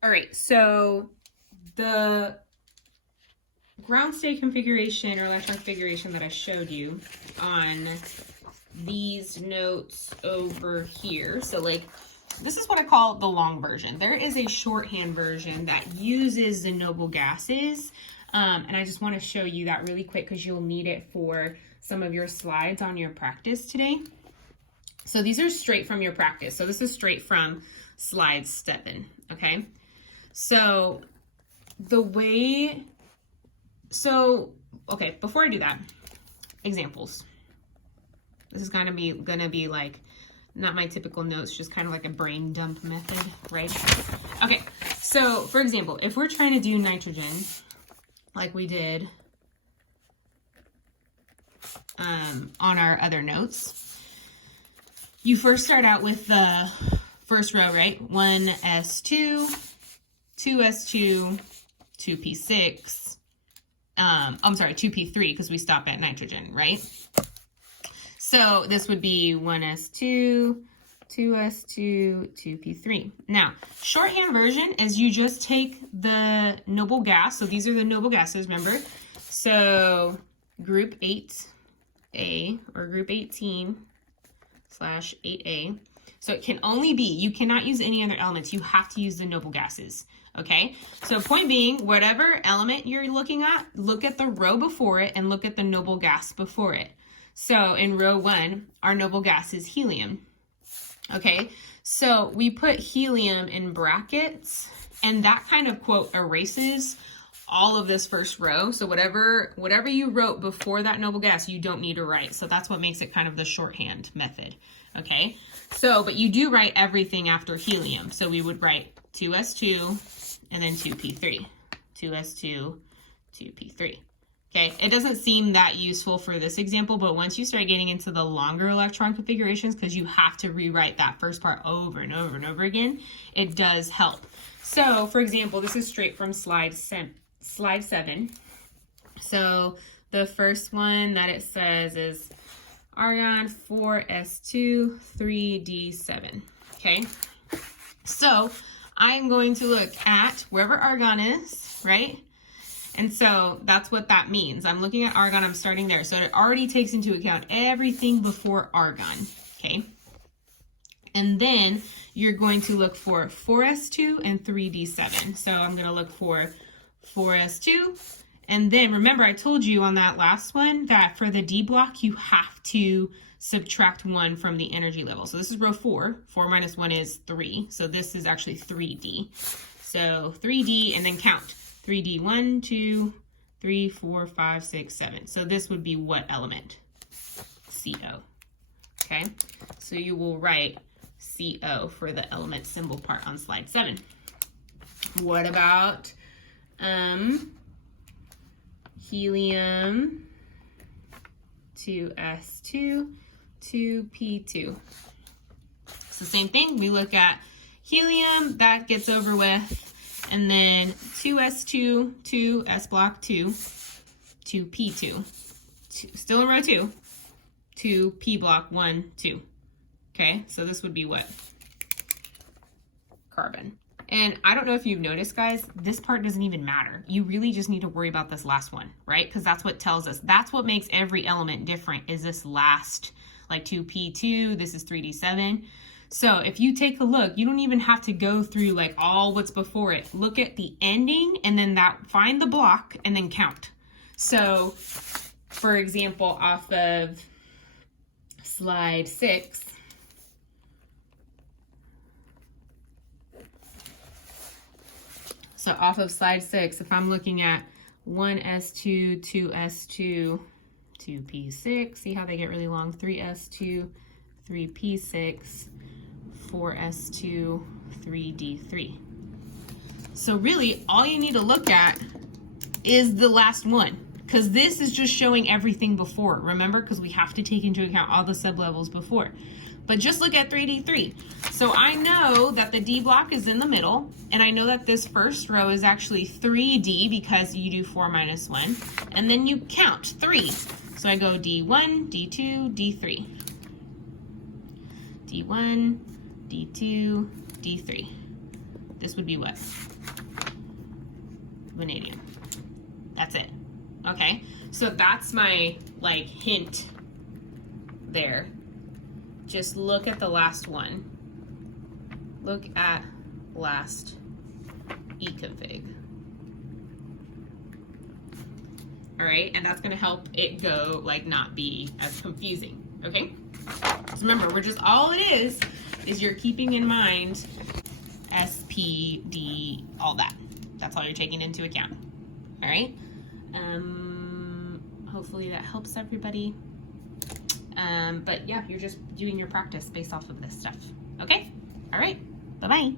All right, so the ground state configuration or electron configuration that I showed you on these notes over here. So like, this is what I call the long version. There is a shorthand version that uses the noble gases. And I just want to show you that really quick because you'll need it for some of your slides on your practice today. So these are straight from your practice. So this is straight from slide 7, okay? So the way, okay, before I do that, examples. This is gonna be like, not my typical notes, just kind of like a brain dump method, right? Okay, so for example, if we're trying to do nitrogen, like we did on our other notes, you first start out with the first row, right? 1s2, 2s2, 2p6, I'm sorry, 2p3 because we stop at nitrogen, right? So this would be 1s2, 2s2, 2p3. Now, shorthand version is you just take the noble gas. So these are the noble gases, remember? So group 8A or group 18/8A. So it can only be, you cannot use any other elements. You have to use the noble gases, okay? So point being, whatever element you're looking at, look at the row before it and look at the noble gas before it. So in row 1, our noble gas is helium, okay? So we put helium in brackets, and that kind of, quote, erases all of this first row. So whatever you wrote before that noble gas, you don't need to write. So that's what makes it kind of the shorthand method, okay? So, but you do write everything after helium. So we would write 2s2 and then 2p3, 2s2, 2p3. Okay, it doesn't seem that useful for this example, but once you start getting into the longer electron configurations, because you have to rewrite that first part over and over and over again, it does help. So, for example, this is straight from slide 7. So the first one that it says is argon 4s2 3d7. Okay, so I'm going to look at wherever argon is, right? And so that's what that means. I'm looking at argon, I'm starting there. So it already takes into account everything before argon, okay? And then you're going to look for 4s2 and 3d7. So I'm gonna look for 4s2, and then remember I told you on that last one that for the D block, you have to subtract 1 from the energy level. So this is row 4, 4 minus 1 is 3. So this is actually 3D. So 3D and then count. 3D, 1, 2, 3, 4, 5, 6, 7. So this would be what element? CO. Okay, so you will write CO for the element symbol part on slide 7. What about helium 2s2, 2p2? It's the same thing. We look at helium, that gets over with. And then 2s2, 2s block 2, 2p2, still in row 2, 2p block 1, 2. Okay, so this would be what? Carbon. And I don't know if you've noticed, guys, this part doesn't even matter. You really just need to worry about this last one, right? Because that's what tells us. That's what makes every element different, is this last, like 2p2, this is 3d7. So if you take a look, you don't even have to go through like all what's before it. Look at the ending and then find the block and then count. So for example, off of slide 6, so off of slide 6, if I'm looking at 1s2, 2s2, 2p6, see how they get really long, 3s2, 3p6, 4s2, 3d3. So really, all you need to look at is the last one, because this is just showing everything before, remember? Because we have to take into account all the sublevels before. But just look at 3d3. So I know that the D block is in the middle, and I know that this first row is actually 3D because you do 4 minus 1, and then you count 3. So I go D1, D2, D3. D1, D2, D3. This would be what? Vanadium. That's it. Okay, so that's my like hint there. Just look at the last one. Look at last econfig. All right, and that's gonna help it go like not be as confusing, okay? So remember, we're just, all it is you're keeping in mind SPD, all that. That's all you're taking into account, all right? Hopefully that helps everybody. But yeah, you're just doing your practice based off of this stuff, okay? All right, bye-bye.